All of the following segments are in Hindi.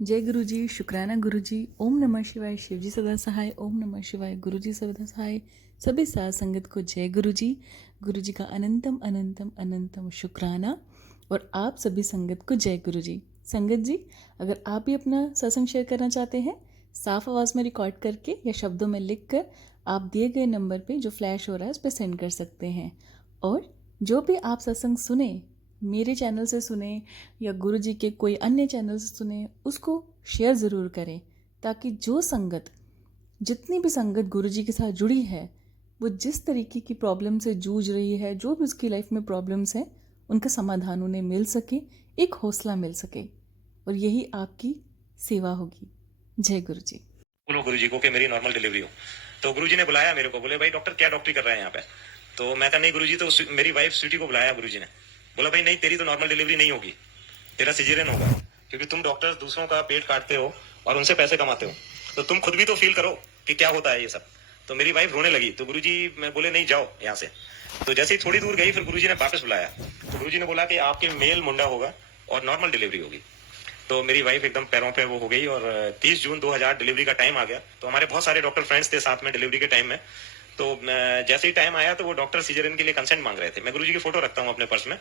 जय गुरु जी, शुक्राना गुरु जी। ओम नमः शिवाय, शिव जी सदा सहाय। ओम नमः शिवाय, गुरु जी सदा सहाय। सभी साध संगत को जय गुरु जी। गुरु जी का अनंतम अनंतम अनंतम शुक्राना और आप सभी संगत को जय गुरु जी। संगत जी, अगर आप भी अपना सत्संग शेयर करना चाहते हैं, साफ आवाज़ में रिकॉर्ड करके या शब्दों में लिख कर आप दिए गए नंबर पे जो फ्लैश हो रहा है उस पर सेंड कर सकते हैं। और जो भी आप सत्संग सुने, मेरे चैनल से सुने या गुरु जी के कोई अन्य चैनल से सुने, उसको शेयर ज़रूर करें, ताकि जो संगत, जितनी भी संगत गुरु जी के साथ जुड़ी है, वो जिस तरीके की प्रॉब्लम से जूझ रही है, जो भी उसकी लाइफ में प्रॉब्लम्स हैं, उनका समाधान उन्हें मिल सके, एक हौसला मिल सके। और यही आपकी सेवा होगी। जय गुरु जी। बोलो गुरु जी को कि मेरी नॉर्मल डिलीवरी हो। तो गुरु जी ने बुलाया मेरे को, बोले भाई डॉक्टर क्या डॉक्टरी कर रहे हैं यहाँ पे। तो मैं कहा नहीं गुरु जी, तो मेरी वाइफ स्वीटी को बुलाया गुरु जी ने, बोला भाई नहीं तेरी तो नॉर्मल डिलीवरी नहीं होगी, तेरा सिजेरियन होगा, क्योंकि तुम डॉक्टर दूसरों का पेट काटते हो और उनसे पैसे कमाते हो, तो तुम खुद भी तो फील करो कि क्या होता है ये सब। तो मेरी वाइफ रोने लगी, तो गुरु जी मैं बोले नहीं जाओ यहाँ से। तो जैसे ही थोड़ी दूर गई फिर गुरु जी ने वापस बुलाया, तो गुरु जी ने बोला कि आपके मेल मुंडा होगा और नॉर्मल डिलीवरी होगी। तो मेरी वाइफ एकदम पैरों पे वो हो गई और 30 जून 2000 डिलीवरी का टाइम आ गया। तो हमारे बहुत सारे डॉक्टर फ्रेंड्स थे साथ में डिलीवरी के टाइम में। तो जैसे ही टाइम आया तो वो डॉक्टर सीजरियन के लिए कंसेंट मांग रहे थे। मैं गुरुजी की फोटो रखता हूँ अपने पर्स में,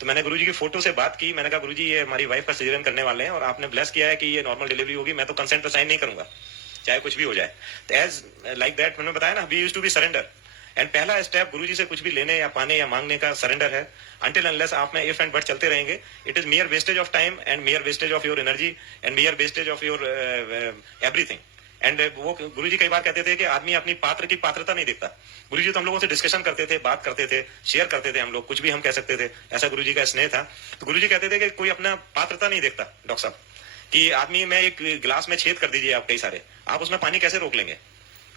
तो मैंने गुरुजी की फोटो से बात की। मैंने कहा गुरुजी ये हमारी वाइफ का सीजरियन करने वाले हैं और आपने ब्लेस किया है कि ये नॉर्मल डिलीवरी होगी, मैं तो कंसेंट पे साइन नहीं करूंगा चाहे कुछ भी हो जाए। तो एज लाइक दैट मैंने बताया ना, we used to be surrender. And पहला स्टेप गुरुजी से कुछ भी लेने या पाने या मांगने का सरेंडर है। अंटिल अनलेस आप में इफ एंड बट चलते रहेंगे, it is मियर wastage of time and मियर wastage of your energy and मियर wastage of your everything. And वो गुरुजी कई बार कहते थे कि आदमी अपनी पात्र की पात्रता नहीं देखता। गुरुजी तो हम लोगों से डिस्कशन करते थे, बात करते थे, शेयर करते थे, हम लोग कुछ भी हम कह सकते थे, ऐसा गुरुजी का स्नेह था। तो गुरुजी कहते थे कि कोई अपना पात्रता नहीं देखता डॉक्टर साहब, कि आदमी में एक गिलास में छेद कर दीजिए आप कई सारे, आप उसमें पानी कैसे रोक लेंगे,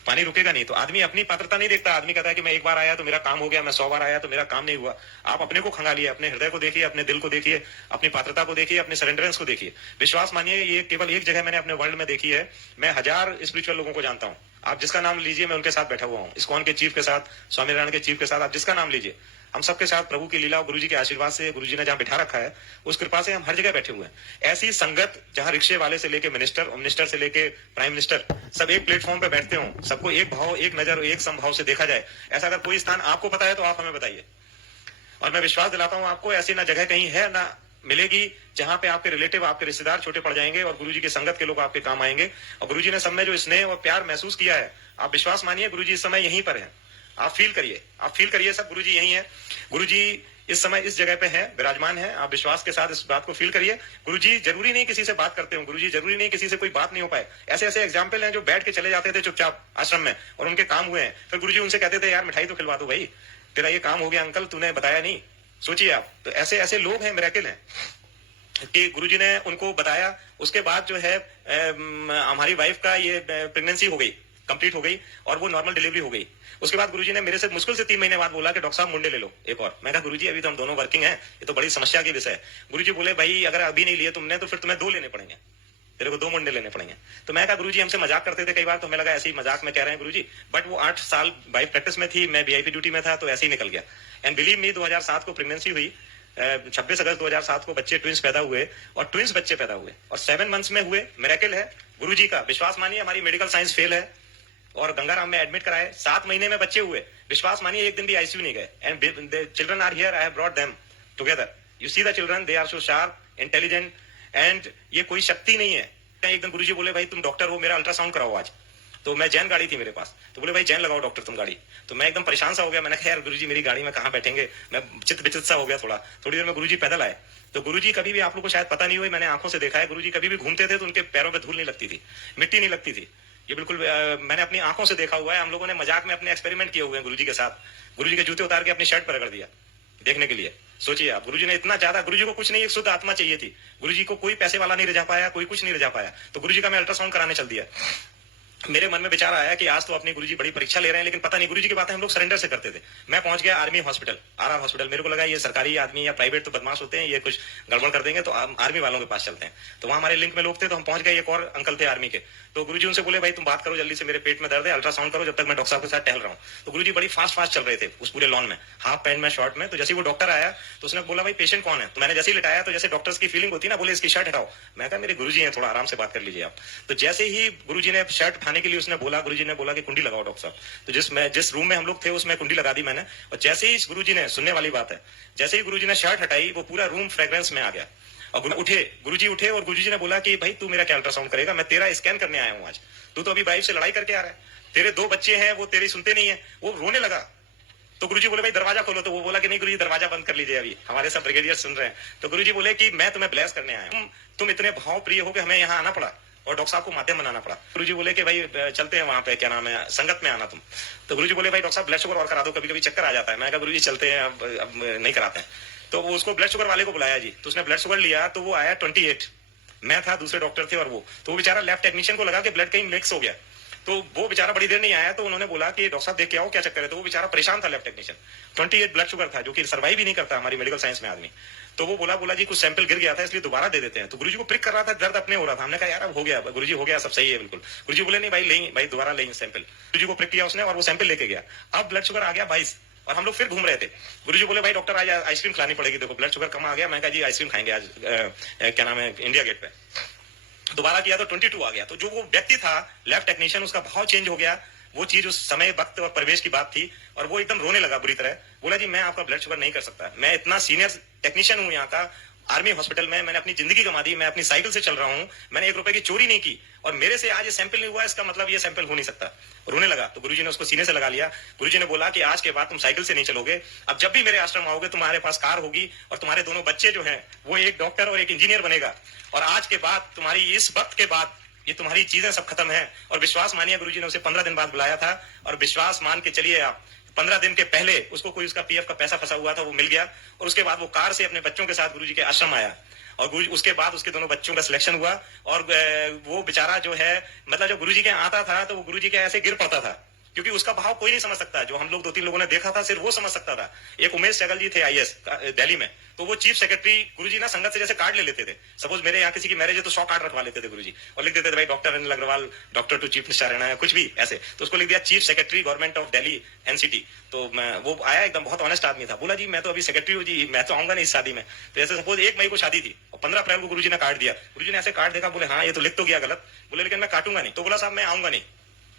पानी रुकेगा नहीं। तो आदमी अपनी पात्रता नहीं देखता। आदमी कहता है कि मैं एक बार आया तो मेरा काम हो गया, मैं 100 बार आया तो मेरा काम नहीं हुआ। आप अपने को खंगालिए, अपने हृदय को देखिए, अपने दिल को देखिए, अपनी पात्रता को देखिए, अपने सरेंडरेंस को देखिए। विश्वास मानिए ये केवल एक जगह मैंने अपने वर्ल्ड में देखी है। मैं 1000 स्पिरिचुअल लोगों को जानता हूँ, आप जिसका नाम लीजिए मैं उनके साथ बैठा हुआ हूँ। इस्कॉन के चीफ के साथ, स्वामी नारायण के चीफ के साथ, आप जिसका नाम लीजिए, हम सबके साथ प्रभु की लीला और गुरु जी के आशीर्वाद से, गुरु जी ने जहां बिठा रखा है उस कृपा से हम हर जगह बैठे हुए हैं। ऐसी संगत जहां रिक्शे वाले से लेके मिनिस्टर और मिनिस्टर से लेके प्राइम मिनिस्टर सब एक प्लेटफॉर्म पे बैठते हो, सबको एक भाव, एक नजर और एक समभाव से देखा जाए, ऐसा अगर कोई स्थान आपको पता है तो आप हमें बताइए। और मैं विश्वास दिलाता हूं आपको, ऐसी ना जगह कहीं है ना मिलेगी जहां पे आपके रिलेटिव, आपके रिश्तेदार छोटे पड़ जाएंगे और गुरुजी की संगत के लोग आपके काम आएंगे। और गुरुजी ने सब में जो स्नेह और प्यार महसूस किया है, आप विश्वास मानिए गुरुजी इस समय यहीं पर है। आप फील करिए, आप फील करिए, सब गुरुजी यहीं है। गुरुजी इस समय इस जगह पे है, विराजमान है। आप विश्वास के साथ इस बात को फील करिए। गुरुजी जरूरी नहीं किसी से बात करते हो, गुरुजी जरूरी नहीं किसी से कोई बात नहीं हो पाए। ऐसे ऐसे एग्जाम्पल हैं जो बैठ के चले जाते थे चुपचाप आश्रम में और उनके काम हुए हैं। फिर गुरुजी उनसे कहते थे यार मिठाई तो खिलवा दो भाई, तेरा ये काम हो गया अंकल, तूने बताया नहीं। सोचिए आप, तो ऐसे ऐसे लोग हैं, मिरेकल हैं कि गुरुजी ने उनको बताया। उसके बाद जो है हमारी वाइफ का ये प्रेगनेंसी हो गई, कंप्लीट हो गई और वो नॉर्मल डिलीवरी हो गई। उसके बाद गुरुजी ने मेरे से मुश्किल से 3 महीने बाद बोला कि डॉक्टर साहब मुंडे ले लो एक और। मैं कहा गुरुजी अभी तो हम दोनों वर्किंग हैं, ये तो बड़ी समस्या की विषय है। गुरुजी बोले भाई अगर अभी नहीं लिए तुमने तो फिर तुम्हें 2 लेने पड़ेंगे, तेरे को 2 मुंडे लेने पड़ेंगे। तो मैं कहा गुरुजी हमसे मजाक करते थे कई बार, तो हमें लगा ऐसे ही मजाक में कह रहे हैं गुरुजी। बट वो 8 साल वाइफ प्रैक्टिस में थी, मैं वीआईपी ड्यूटी में था, तो ऐसे ही निकल गया। एंड बिलीव मी 2007 को प्रेगनेंसी हुई, 26 अगस्त 2007 को बच्चे ट्विंस पैदा हुए और ट्विंस बच्चे पैदा हुए और 7 मंथ्स में हुए। मिरेकल है गुरुजी का, विश्वास मानिए। हमारी मेडिकल साइंस फेल है और गंगाराम में एडमिट कराए, 7 महीने में बच्चे हुए। विश्वास मानिए एक दिन भी आईसीयू नहीं गए। And children are here, I have brought them together. You see the children, they are so sharp, intelligent. And ये कोई शक्ति नहीं है। एक दिन गुरुजी बोले भाई तुम डॉक्टर हो, मेरा अल्ट्रासाउंड कराओ आज। तो मैं जैन गाड़ी थी मेरे पास, तो बोले भाई जैन लगाओ डॉक्टर तुम गाड़ी। तो मैं एकदम परेशान सा हो गया। मैंने कहा यार गुरुजी मेरी गाड़ी में कहाँ बैठेंगे, मैं चित विचित सा हो गया थोड़ा। थोड़ी देर में गुरुजी पैदल आए। तो गुरुजी कभी भी, आप लोग को शायद पता नहीं हुई, मैंने आंखों से देखा है, गुरुजी कभी भी घूमते थे तो उनके पैरों पे धूल नहीं लगती थी, मिट्टी नहीं लगती थी। ये बिल्कुल मैंने अपनी आंखों से देखा हुआ है। हम लोगों ने मजाक में अपने एक्सपेरिमेंट किए हुए हैं गुरुजी के साथ। गुरुजी के जूते उतार के अपनी शर्ट पर रगड़ दिया देखने के लिए। सोचिए आप, गुरुजी ने इतना ज्यादा, गुरुजी को कुछ नहीं, एक शुद्ध आत्मा चाहिए थी। गुरुजी को कोई पैसे वाला नहीं रिझा पाया, कोई कुछ नहीं रिझा पाया, तो गुरुजी का मैं अल्ट्रासाउंड कराने चल दिया। मेरे मन में विचार आया कि आज तो अपने गुरुजी बड़ी परीक्षा ले रहे हैं, लेकिन पता नहीं गुरुजी की बातें हम लोग सरेंडर से करते थे। मैं पहुंच गया आर्मी हॉस्पिटल, आरआर हॉस्पिटल। मेरे को लगा ये सरकारी आदमी या प्राइवेट तो बदमाश होते हैं, ये कुछ गड़बड़ कर देंगे, तो आर्मी वालों के पास चलते हैं। तो वहां हमारे लिंक में लोग थे, तो हम पहुंच गए। एक और अंकल थे आर्मी के, तो गुरुजी उनसे बोले भाई तुम बात करो जल्दी से, मेरे पेट में दर्द है, अल्ट्रासाउंड करो जब तक मैं डॉक्टर साहब के साथ टहल रहा हूँ। तो गुरुजी बड़ी फास्ट फास्ट चल रहे थे उस पूरे लॉन में, हाफ पैंट में शॉर्ट में। तो जैसे वो डॉक्टर आया तो उसने बोला भाई पेशेंट कौन है। तो मैंने जैसे ही लिटाया तो जैसे डॉक्टर्स की फीलिंग होती है ना, बोले इसकी शर्ट हटाओ। मैं कहा मेरे गुरुजी हैं, थोड़ा आराम से बात कर लीजिए आप। तो जैसे ही गुरुजी ने शर्ट उठाने के लिए उसने बोला, गुरुजी ने बोला कि कुंडी लगाओ डॉक्टर साहब। तो जिस रूम में हम लोग थे उसमें कुंडी लगा दी मैंने। और जैसे ही गुरुजी ने, सुनने वाली बात है, जैसे ही गुरुजी ने शर्ट हटाई वो पूरा रूम फ्रेग्रेंस में आ गया। और गुरुजी उठे और गुरुजी ने बोला कि भाई तू मेरा क्या अल्ट्रासाउंड करेगा, मैं तेरा स्कैन करने आया हूँ आज। तू तो अभी वाइफ से लड़ाई करके आ रहा है, तेरे 2 बच्चे हैं वो तेरी सुनते नहीं है। वो रोने लगा। तो गुरुजी बोले भाई दरवाजा खोलो। तो वो बोला कि नहीं गुरुजी दरवाजा बंद कर लीजिए, अभी हमारे सब ब्रिगेडियर सुन रहे हैं। तो गुरुजी बोले कि मैं तुम्हें ब्लेस करने आया हूँ, तुम इतने भाव प्रिय हो कि हमें यहाँ आना पड़ा और डॉक्टर साहब को माध्यम बनाना पड़ा। गुरुजी बोले कि भाई चलते हैं वहां पे, क्या नाम है, संगत में आना तुम। तो गुरुजी बोले भाई डॉक्टर साहब ब्लड शुगर और करा दो, कभी कभी चक्कर आ जाता है। मैं कहा गुरुजी चलते हैं, अब नहीं कराते हैं। तो वो उसको ब्लड शुगर वाले को बुलाया जी, तो उसने ब्लड शुगर लिया तो वो आया 28। मैं था, दूसरे डॉक्टर थे और वो, तो वो बेचारा लैब टेक्नीशियन को लगा कि ब्लड कहीं मिक्स हो गया। तो वो बेचारा बड़ी देर नहीं आया, तो उन्होंने बोला कि डॉक्टर साहब देख के आओ क्या चक्कर है। तो वो बेचारा परेशान था, लैब टेक्नीशियन। 28 ब्लड शुगर था, जो कि सर्वाइव ही नहीं करता हमारी मेडिकल साइंस में आदमी। तो वो बोला जी कुछ सैंपल गिर गया था इसलिए दोबारा दे देते हैं। तो गुरुजी को प्रिक कर रहा था, दर्द अपने हो रहा था। हमने कहा यार अब हो गया गुरुजी, हो गया, सब सही है बिल्कुल। गुरुजी बोले नहीं भाई लेंगे, भाई दोबारा लेंगे सैंपल। गुरुजी को प्रिक किया उसने और वो सैंपल लेके गया। अब ब्लड शुगर आ गया 22 और हम लोग फिर घूम रहे थे। गुरुजी बोले भाई डॉक्टर आज आइसक्रीम खिलानी पड़ेगी, देखो ब्लड शुगर कम आ गया। मैं कहा जी आइसक्रीम खाएंगे आज, क्या नाम है, इंडिया गेट पे। दोबारा किया तो 22 आ गया। तो जो वो व्यक्ति था लैब टेक्नीशियन, उसका भाव चेंज हो गया। वो चीज उस समय वक्त और परिवेश की बात थी और वो एकदम रोने लगा बुरी तरह। बोला जी मैं आपका ब्लड शुगर नहीं कर सकता, मैं इतना सीनियर टेक्नीशियन हूँ यहाँ का, आर्मी हॉस्पिटल में मैंने अपनी जिंदगी गंवा दी, मैं अपनी साइकिल से चल रहा हूँ, मैंने 1 रुपए की चोरी नहीं की और मेरे से आज ये सैंपल नहीं हुआ, इसका मतलब ये सैंपल हो नहीं सकता। रोने लगा। तो गुरुजी ने उसको सीने से लगा लिया। गुरुजी ने बोला कि आज के बाद तुम साइकिल से नहीं चलोगे, अब जब भी मेरे आश्रम आओगे तुम्हारे पास कार होगी और तुम्हारे दोनों बच्चे जो हैं वो एक डॉक्टर और एक इंजीनियर बनेगा। और आज के बाद तुम्हारी इस वक्त के बाद ये तुम्हारी चीजें सब खत्म है। और विश्वास मानिए गुरुजी ने उसे 15 दिन बाद बुलाया था और विश्वास मान के चलिए आप 15 दिन के पहले उसको कोई उसका पीएफ का पैसा फंसा हुआ था वो मिल गया। और उसके बाद वो कार से अपने बच्चों के साथ गुरुजी के आश्रम आया और गुरुजी उसके बाद उसके दोनों बच्चों का सिलेक्शन हुआ। और वो बेचारा जो है, मतलब जब गुरुजी के आता था तो वो गुरुजी के ऐसे गिर पड़ता था, क्योंकि उसका भाव कोई नहीं समझ सकता। जो हम लोग 2-3 लोगों ने देखा था सिर्फ वो समझ सकता था। एक उमेश सहगल जी थे आईएएस दिल्ली में, तो वो चीफ सेक्रेटरी गुरुजी ना संगत से जैसे कार्ड ले लेते थे। सपोज मेरे यहाँ किसी की मैरिज है तो 100 कार्ड रखवा लेते थे गुरुजी और लिख देते थे भाई doctor Anil Agarwal, doctor to chief minister रहना है, कुछ भी ऐसे। तो उसको लिख दिया chief secretary government of Delhi NCT. तो वो आया एकदम बहुत ऑनेस्ट आदमी था। बोला जी मैं तो अभी सेक्रेटरी हूँ जी, मैं तो आऊंगा नहीं इस शादी में। तो ऐसे सपोज 1 मई को शादी थी और 15 अप्रैल को गुरुजी ने कार्ड दिया। गुरुजी ने ऐसे कार्ड देखा, बोले हाँ ये तो लिख तो गया गलत। बोले लेकिन मैं काटूंगा नहीं। तो बोला साहब मैं आऊंगा नहीं,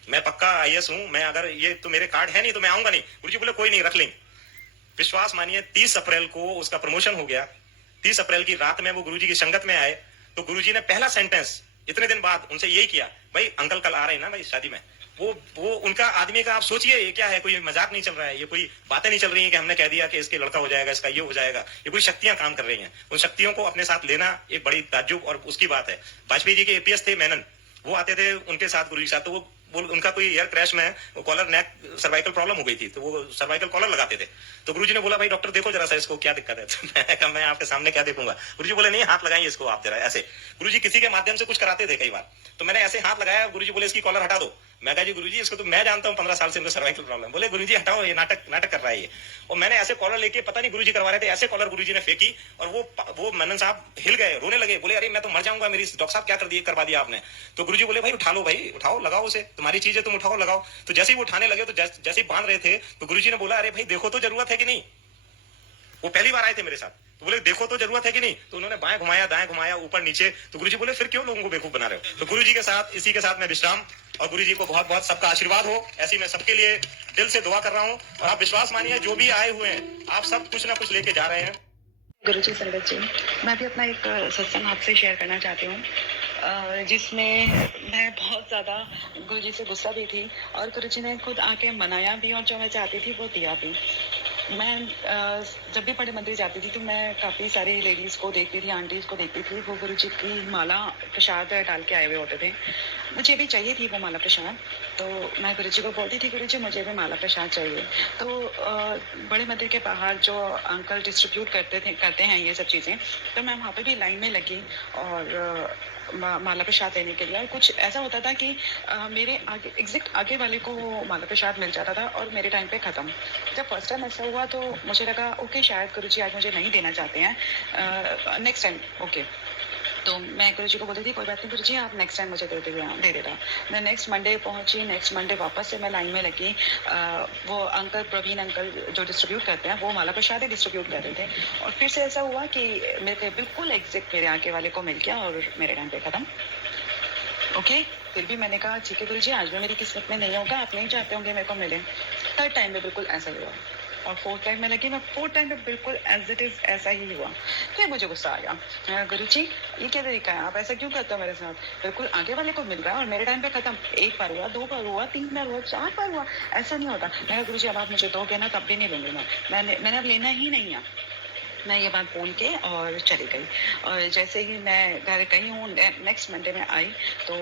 मैं पक्का आईएएस हूं, मैं अगर ये तो मेरे कार्ड है नहीं तो मैं आऊंगा नहीं। गुरुजी बोले कोई नहीं रख लेंगे। विश्वास मानिए 30 अप्रैल को उसका प्रमोशन हो गया। 30 अप्रैल की रात में वो गुरुजी की संगत में आए तो गुरुजी ने पहला सेंटेंस इतने दिन बाद उनसे यही किया, भाई अंकल कल आ रहे हैं ना भाई शादी में। वो उनका आदमी का आप सोचिए ये क्या है, कोई मजाक नहीं चल रहा है, ये कोई बातें नहीं चल रही है कि हमने कह दिया कि इसके लड़का हो जाएगा, इसका ये हो जाएगा। ये कोई शक्तियां काम कर रही हैं। उन शक्तियों को अपने साथ लेना एक बड़ी ताज्जुब और उसकी बात है। वाजपेयी जी के एपीएस थे मेनन, वो आते थे उनके साथ गुरुजी के साथ। तो वो उनका कोई एयर क्रैश में वो कॉलर नेक सर्वाइकल प्रॉब्लम हो गई थी, तो वो सर्वाइकल कॉलर लगाते थे। तो गुरुजी ने बोला भाई डॉक्टर देखो जरा सा इसको क्या दिक्कत है। तो मैंने कहा मैं आपके सामने क्या देखूंगा। गुरुजी बोले नहीं हाथ लगाइए इसको आप जरा ऐसे। गुरुजी किसी के माध्यम से कुछ कराते थे कई बार, तो मैंने ऐसे हाथ लगाया। गुरुजी बोले इसकी कॉलर हटा दो। मैं कहा जी गुरुजी इसको तो मैं जानता हूँ 15 साल से इनको सर्वाइकल प्रॉब्लम। बोले गुरुजी हटाओ, ये नाटक कर रहा है ये। और मैंने ऐसे कॉलर लेके, पता नहीं गुरुजी करवा रहे थे, ऐसे कॉलर गुरुजी ने फेंकी और वो मनन साहब हिल गए, रोने लगे। बोले अरे मैं तो मर जाऊंगा, मेरी डॉक्टर साहब क्या करवा दिया आपने। तो गुरुजी बोले भाई उठा लो, भाई उठाओ, लगाओ उसे, तुम्हारी चीज है तुम उठाओ लगाओ। तो जैसे ही वो उठाने लगे तो जैसे ही बांध रहे थे तो गुरुजी ने बोला अरे भाई देखो तो जरूरत है कि नहीं। वो पहली बार आए थे मेरे साथ, तो बोले देखो तो जरूरत है कि नहीं। तो उन्होंने बाएं घुमाया, दाएं घुमाया, ऊपर नीचे। तो गुरुजी बोले फिर क्यों लोगों को बेवकूफ बना रहे हो। तो गुरुजी के साथ इसी के साथ मैं विश्राम, और गुरुजी को बहुत बहुत सबका आशीर्वाद हो, ऐसी मैं सबके लिए दिल से दुआ कर रहा हूँ। और आप विश्वास मानिए जो भी आए हुए हैं आप सब कुछ ना कुछ लेके जा रहे हैं। गुरुजी संगत जी, मैं भी अपना एक सत्संग आपसे शेयर करना चाहती हूँ, जिसमें मैं बहुत ज़्यादा गुरुजी से गुस्सा भी थी और गुरुजी ने खुद आके मनाया भी और जो मैं चाहती थी वो दिया भी। मैं जब भी बड़े मंदिर जाती थी तो मैं काफ़ी सारी लेडीज़ को देखती थी, आंटीज़ को देखती थी, वो गुरुजी की माला प्रसाद डाल के आए हुए होते थे। मुझे भी चाहिए थी वो माला प्रसाद, तो मैं गुरुजी को बोलती थी गुरुजी मुझे भी माला प्रसाद चाहिए। तो बड़े मंदिर के बाहर जो अंकल डिस्ट्रीब्यूट करते हैं ये सब चीज़ें, तो मैं वहाँ पे भी लाइन में लगी और माला प्रसाद लेने के लिए। और कुछ ऐसा होता था कि मेरे आगे एग्जैक्ट आगे वाले को वो माला प्रसाद मिल जाता था और मेरे टाइम पे ख़त्म। जब फर्स्ट टाइम ऐसा हुआ तो मुझे लगा ओके शायद गुरुजी आज मुझे नहीं देना चाहते हैं, नेक्स्ट टाइम ओके। तो मैं गुरुजी को बोली थी कोई बात नहीं गुरुजी आप नेक्स्ट टाइम मुझे दे देना। मैं नेक्स्ट मंडे पहुंची, नेक्स्ट मंडे वापस से मैं लाइन में लगी। वो अंकल प्रवीण अंकल जो डिस्ट्रीब्यूट करते हैं वो माला प्रसाद ही डिस्ट्रीब्यूट कर रहे थे और फिर से ऐसा हुआ कि मेरे बिल्कुल एग्जैक्ट मेरे आगे वाले को मिल गया और मेरे टाइम पे ख़त्म। ओके, फिर भी मैंने कहा ठीक है गुरुजी आज भी मेरी किस्मत में नहीं होगा, आप नहीं चाहते होंगे मेरे को मिले। थर्ड टाइम में बिल्कुल ऐसा ही हुआ और फोर्थ टाइम में लगी, मैं फोर्थ टाइम में बिल्कुल एज इट इज ऐसा ही हुआ। फिर मुझे गुस्सा आ गया, मैं कहा, गुरुजी ये क्या तरीका है, आप ऐसा क्यों करते हो मेरे साथ, बिल्कुल आगे वाले को मिल रहा है और मेरे टाइम पे खत्म। एक बार हुआ, दो बार हुआ, तीन बार हुआ, चार बार हुआ, ऐसा नहीं होता। मैं कहा, गुरुजी अब आप मुझे दोगे ना तब भी नहीं लूंगी मैंने अब लेना ही नहीं है। मैं ये बात बोल के और चली गई और जैसे ही मैं घर गई हूँ नेक्स्ट मंडे में आई। तो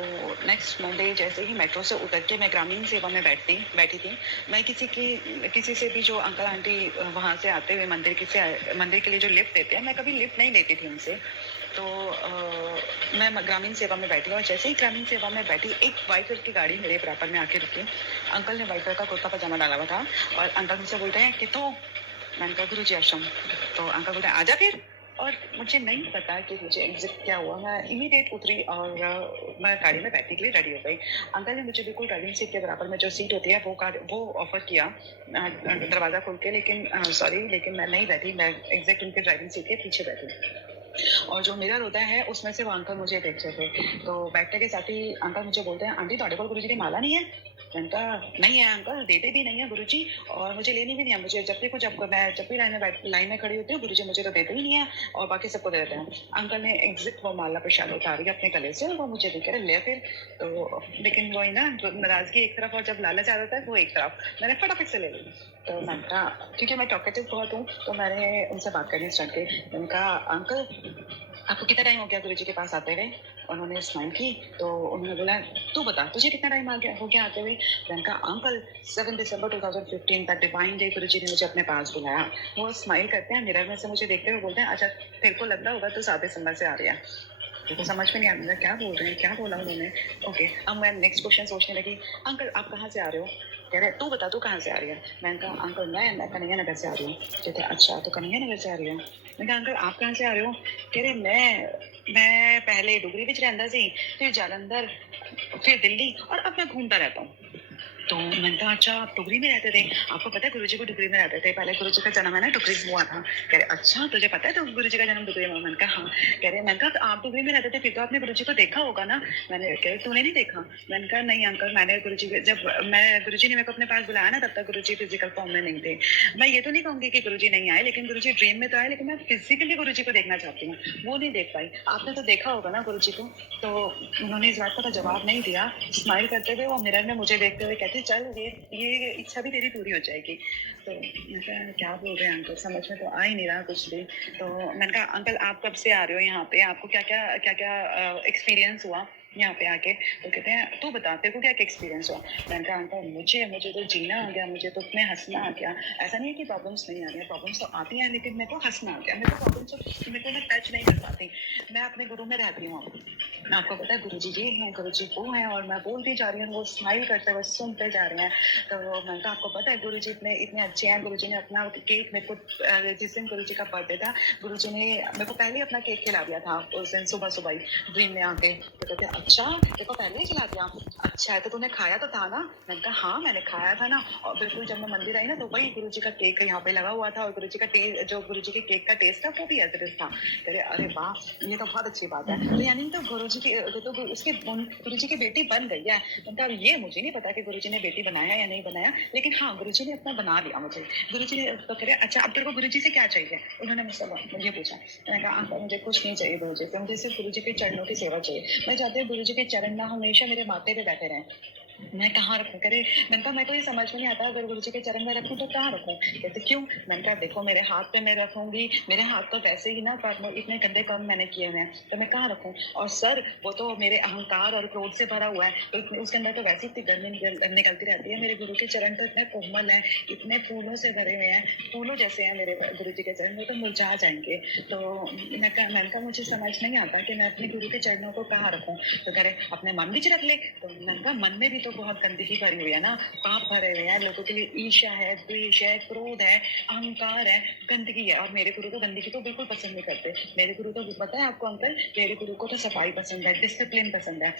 नेक्स्ट मंडे जैसे ही मेट्रो से उतर के मैं ग्रामीण सेवा में बैठी थी। मैं किसी से भी जो अंकल आंटी वहाँ से आते हुए मंदिर के लिए जो लिफ्ट देते हैं, मैं कभी लिफ्ट नहीं लेती थी उनसे। तो मैं ग्रामीण सेवा में बैठी और जैसे ही ग्रामीण सेवा में बैठी एक वाइट कलर की गाड़ी मेरे बराबर में आके रुकी। अंकल ने वाइट कलर का कुर्ता पजामा डाला हुआ था और अंकल मुझसे बोलते हैं कि तो मैंने कहा गुरुजी आश्रम। तो अंकल बोलते हैं आजा फिर। और मुझे नहीं पता कि मुझे एग्जैक्ट क्या हुआ, मैं इमीडिएट उतरी और मैं गाड़ी में बैठने के लिए रेडी हो गई। अंकल ने मुझे बिल्कुल ड्राइविंग सीट के बराबर में जो सीट होती है वो ऑफर किया दरवाज़ा खोल के, लेकिन सॉरी लेकिन मैं नहीं बैठी, मैं एग्जैक्ट उनके ड्राइविंग सीट के पीछे बैठी। और जो मिरर होता है उसमें से वो अंकल मुझे देख रहे थे। तो बैठने के साथ ही अंकल मुझे बोलते हैं आंटी ਤੁਹਾਡੇ ਕੋਲ गुरुजी की माला नहीं है। मैंने कहा नहीं है अंकल, देते भी नहीं है गुरुजी और मुझे लेनी भी नहीं है। मुझे जब भी लाइन में खड़ी होती हूँ गुरुजी मुझे तो देते ही नहीं है और बाकी सबको दे देते हैं। अंकल ने एग्जिट वो माला प्रसाद उतारी अपने गले से और वो मुझे देख रहे ले फिर। तो लेकिन वही ना नाराजगी एक तरफ और जब लालच आ जाता है वो एक तरफ, मैंने फटाफट से ले ली। तो मैंने कहा क्योंकि मैं टॉकेटिव बहुत हूँ तो मैंने उनसे बात करनी स्टार्ट की। मैंने कहा अंकल आपको कितना टाइम हो गया गुरुजी के पास आते हुए। उन्होंने स्माइल की तो उन्होंने बोला तू बता तुझे कितना टाइम हो गया आते हुए। मैंने कहा अंकल 7 दिसंबर 2015 का डिवाइन डे गुरुजी ने मुझे अपने पास बुलाया। वो स्माइल करते हैं मिरर में से मुझे देखते हुए बोलते हैं अच्छा तेरे को लग रहा होगा तो 7 दिसंबर से आ रही है। तो समझ में नहीं आ रहा क्या बोल रहे हैं, क्या बोला उन्होंने। ओके, अब मैं नेक्स्ट क्वेश्चन सोचने लगी। अंकल आप कहाँ से आ रहे हो। कह रहे तू बता तू कहाँ से आ रही है। मैंने कहा अंकल मैं कन्हैया नगर से आ रही हूँ। कहते अच्छा तो कन्हैया नगर से आ रही है। मैंने कहा अंकल आप कहाँ से आ रहे हो। कह रहे मैं पहले डुगरी विच रहंदा सी, फिर जालंधर, फिर दिल्ली और अब मैं घूमता रहता हूँ। तो मैंने कहा अच्छा आप टुकरी में रहते थे, आपको पता है गुरुजी को टुकरी में रहते थे, पहले गुरुजी का जन्म है ना टुकरी में हुआ था। कह रहे अच्छा तुझे पता है तो गुरुजी का जन्म टुकरी में हुआ। मैंने कहा हाँ। कह रहे मैंने कहा आप टुकरी में रहते थे फिर तो आपने गुरुजी को देखा होगा ना। मैंने कह रहे तूने नहीं देखा। मैंने कहा नहीं अंकल मैंने गुरुजी ने मेरे को अपने पास बुलाया ना तब तक गुरुजी फिजिकल फॉर्म में नहीं थे। मैं ये तो नहीं कहूंगी कि गुरुजी नहीं आए, लेकिन गुरुजी ड्रीम में तो आए, लेकिन मैं फिजिकली गुरुजी को देखना चाहती हूँ, वो नहीं देख पाई। आपने तो देखा होगा ना गुरुजी को। तो उन्होंने इस बात का जवाब नहीं दिया। स्माइल करते हुए वो मिरर में मुझे देखते हुए कहते चल ये इच्छा भी तेरी पूरी हो जाएगी। तो मैं कहा क्या बोल रहे हैं अंकल, समझ में तो आ ही नहीं रहा कुछ भी। तो मैंने कहा अंकल आप कब से आ रहे हो यहाँ पे, आपको क्या क्या एक्सपीरियंस हुआ यहाँ पे आके। तो कहते हैं तू बता तेरे को क्या क्या एक्सपीरियंस हुआ। मैंने कहा अंकल मुझे तो जीना आ गया, मुझे तो उसमें हंसना आ गया। ऐसा नहीं है कि प्रॉब्लम्स नहीं आ रही हैं, प्रॉब्लम्स तो आती हैं, लेकिन मेरे को हंसना आ गया। मेरे को प्रॉब्लम्स मेरे को मैं टच नहीं कर पाती। मैं अपने गुरु में रहती हूँ। आपको पता है गुरुजी ये हैं, गुरुजी वो हैं, और मैं बोलती जा रही हूँ, वो स्माइल करते हुए सुनते जा रहे हैं। तो मैंने कहा आपको पता है गुरुजी इतने अच्छे हैं। गुरुजी ने अपना केक मेरे को जिस दिन गुरुजी का बर्थडे था गुरुजी ने मेरे को पहले ही अपना केक खिला दिया था उस दिन सुबह सुबह ही ड्रीम में आके। तो कहते अच्छा तेरे को पहले ही खिला दिया, अच्छा है तो तूने खाया तो था ना। मैंने कहा हाँ मैंने खाया था ना। और बिल्कुल जब मैं मंदिर आई ना तो वही गुरुजी का केक यहाँ पे लगा हुआ था और गुरुजी का जो गुरुजी के केक का टेस्ट था वो भी एज इट इज था। कह रहे अरे वाह ये तो बहुत अच्छी बात है। तो यानी तो उसके गुरुजी की बेटी बन गई है। मतलब ये मुझे नहीं पता कि गुरुजी ने बेटी बनाया या नहीं बनाया, लेकिन हाँ गुरुजी ने अपना बना लिया मुझे। गुरुजी ने तो कह रहे अच्छा अब तेरे को गुरुजी से क्या चाहिए। उन्होंने मुझसे ये पूछा। मैंने कहा अंकल मुझे कुछ नहीं चाहिए गुरुजी से, मुझे सिर्फ गुरुजी के चरणों की सेवा चाहिए। मैं चाहती हूँ गुरुजी के चरण ना हमेशा मेरे माथे पे बैठे रहें। मैं कहाँ रखूँ? कह रहे मैंने कहा मेरे को ये समझ में नहीं आता अगर गुरु जी के चरण में रखूँ तो कहाँ रखूँ? कहते क्यों? मैंने कहा देखो मेरे हाथ पे मैं रखूँगी, मेरे हाथ तो वैसे ही ना कर्म इतने गंदे कर्म मैंने किए हुए हैं, तो मैं कहाँ रखूँ? और सर वो तो मेरे अहंकार और क्रोध से भरा हुआ है, तो उसके अंदर तो वैसे ही इतनी गर्मी निकलती रहती है। मेरे गुरु के चरण तो इतने कोमल हैं, इतने फूलों से भरे हुए हैं, फूलों जैसे हैं मेरे गुरु जी के चरण, वो तो मुरझा जाएँगे। तो मैंने कहा मुझे समझ नहीं आता कि मैं अपने गुरु के चरणों को कहाँ रखूँ? तो कह रहे अपने मन बीच रख ले। तो मैंने कहा मन में भी तो बहुत गंदगी भरी हुई है ना, पाप भरे हुए हैं, लोगों के लिए ईर्ष्या है, द्वेष है, क्रोध है, अहंकार है, गंदगी है। और मेरे गुरु तो गंदगी तो बिल्कुल पसंद नहीं करते। मेरे गुरु तो पता है आपको अंकल, मेरे गुरु को तो सफाई पसंद है, डिसिप्लिन पसंद है।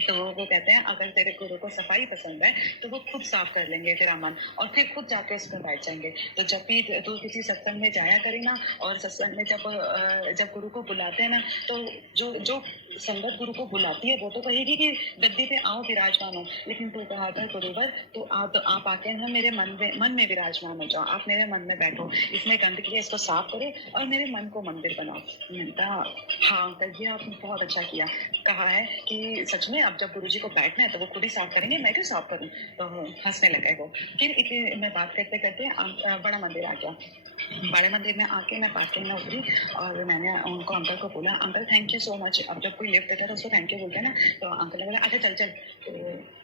तो वो कहते हैं अगर तेरे गुरु को सफाई पसंद है तो वो खुद साफ कर लेंगे तेरा मन और फिर खुद जाके उस पर बैठ जाएंगे। तो जब भी तू किसी सत्संग में जाया करे ना, और सत्संग में जब गुरु को बुलाते हैं ना, तो जो जो संगत गुरु को बुलाती है वो तो कहेगी कि गद्दी पे आओ विराजमान हो, लेकिन तू कहा था गुरुवर तो आप आके ना मेरे मन में विराजमान हो जाओ, आप मेरे मन में बैठो, इसमें गंदगी है इसको साफ करो और मेरे मन को मंदिर बनाओ। मैंने कहा हाँ अंकल जी आपने बहुत अच्छा किया, कहा है कि सच में अब जब गुरुजी को बैठना है तो वो खुद ही साफ करेंगे, मैं क्यों साफ करूं? तो हंसने लगे वो। फिर इतने मैं बात करते करते बड़ा मंदिर आ गया। बड़े मंदिर में आके मैं पार्किंग में उतरी और मैंने उनको अंकल को बोला uncle thank you so much. अब जब कोई लिफ्ट देता है तो उसको थैंक यू बोलते हैं ना, तो अंकल ने बोला अच्छा चल चल। तो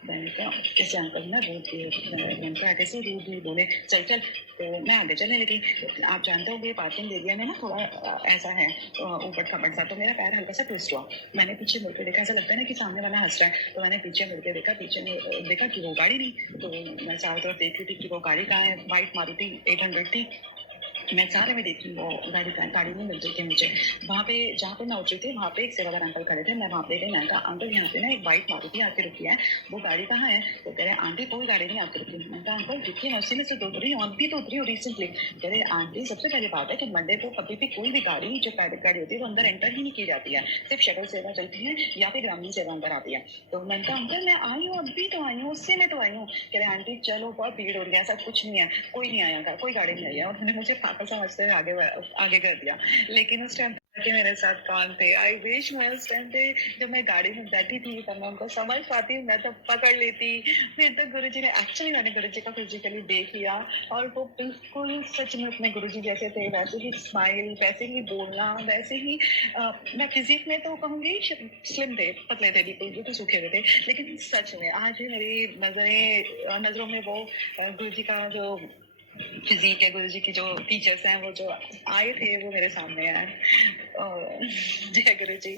मैंने कहा कैसे अंकल ना मैंने कहा कैसे रूड बोले चल चल। तो मैं आगे चलने लगी। तो आप जानते हो ये पार्किंग एरिया में ना थोड़ा ऐसा है ऊबड़ खाबड़ सा, तो मेरा पैर हल्का सा ट्विस्ट हुआ। मैंने पीछे मुड़ के देखा, ऐसा लगता है ना कि सामने वाला हंस रहा है, तो मैंने पीछे मुड़ के देखा, पीछे में देखा कि वो गाड़ी नहीं। तो मैं चारों तरफ देख रही थी कि वो गाड़ी कहाँ है, व्हाइट मारुति 800 थी। मैं सारे में देखी वो गाड़ी नहीं मिल रही थी मुझे। वहाँ पे जहाँ पे मैं उतरी थी वहाँ पे एक सेवादार अंकल खड़े थे। मैं वहाँ पे गई, मैंने कहा अंकल यहाँ पे ना एक व्हाइट मारुति आके रुकी है, वो गाड़ी कहाँ है? तो कह रहे आंटी कोई गाड़ी नहीं आके रुकी। मैंने कहा अंकल रुकिए मैं उसी में से तो उतरी हूँ, अभी तो उतरी हूँ रिसेंटली। कह रहे आंटी सबसे पहली बात है कि मंडे को कभी भी कोई भी गाड़ी जो प्राइवेट गाड़ी होती है वो अंदर एंटर ही नहीं की जाती है, सिर्फ शटल सेवा चलती है या फिर ग्रामीण सेवा अंदर आती है। तो मैंने कहा अंकल मैं आई हूँ, अभी तो आई हूँ, उससे मैं तो आई हूँ। कह रहे आंटी चलो बहुत भीड़ हो रही है, ऐसा कुछ नहीं है, कोई नहीं आया, कोई गाड़ी नहीं आई है। और उन्होंने मुझे पागल समझते हुए आगे कर दिया। लेकिन उस टाइम के मेरे साथ कौन थे? आई विश मैं उस टाइम पे जब मैं गाड़ी में बैठी थी तब मैं उनको समझ पाती, मैं तो पकड़ लेती। फिर तो गुरुजी ने एक्चुअली मैंने गुरुजी को फिजिकली देख लिया और वो बिल्कुल सच में अपने गुरुजी जैसे थे, वैसे ही स्माइल, वैसे ही बोलना, वैसे ही मैं फिजिक में तो कहूंगी स्लिम थे, पतले थे, बिल्कुल सूखे हुए थे, लेकिन सच में आज भी मेरी नजरों में वो गुरुजी का जो फिजिक है, गुरुजी की जो फीचर्स हैं, वो जो आए थे वो मेरे सामने हैं। जय गुरु जी।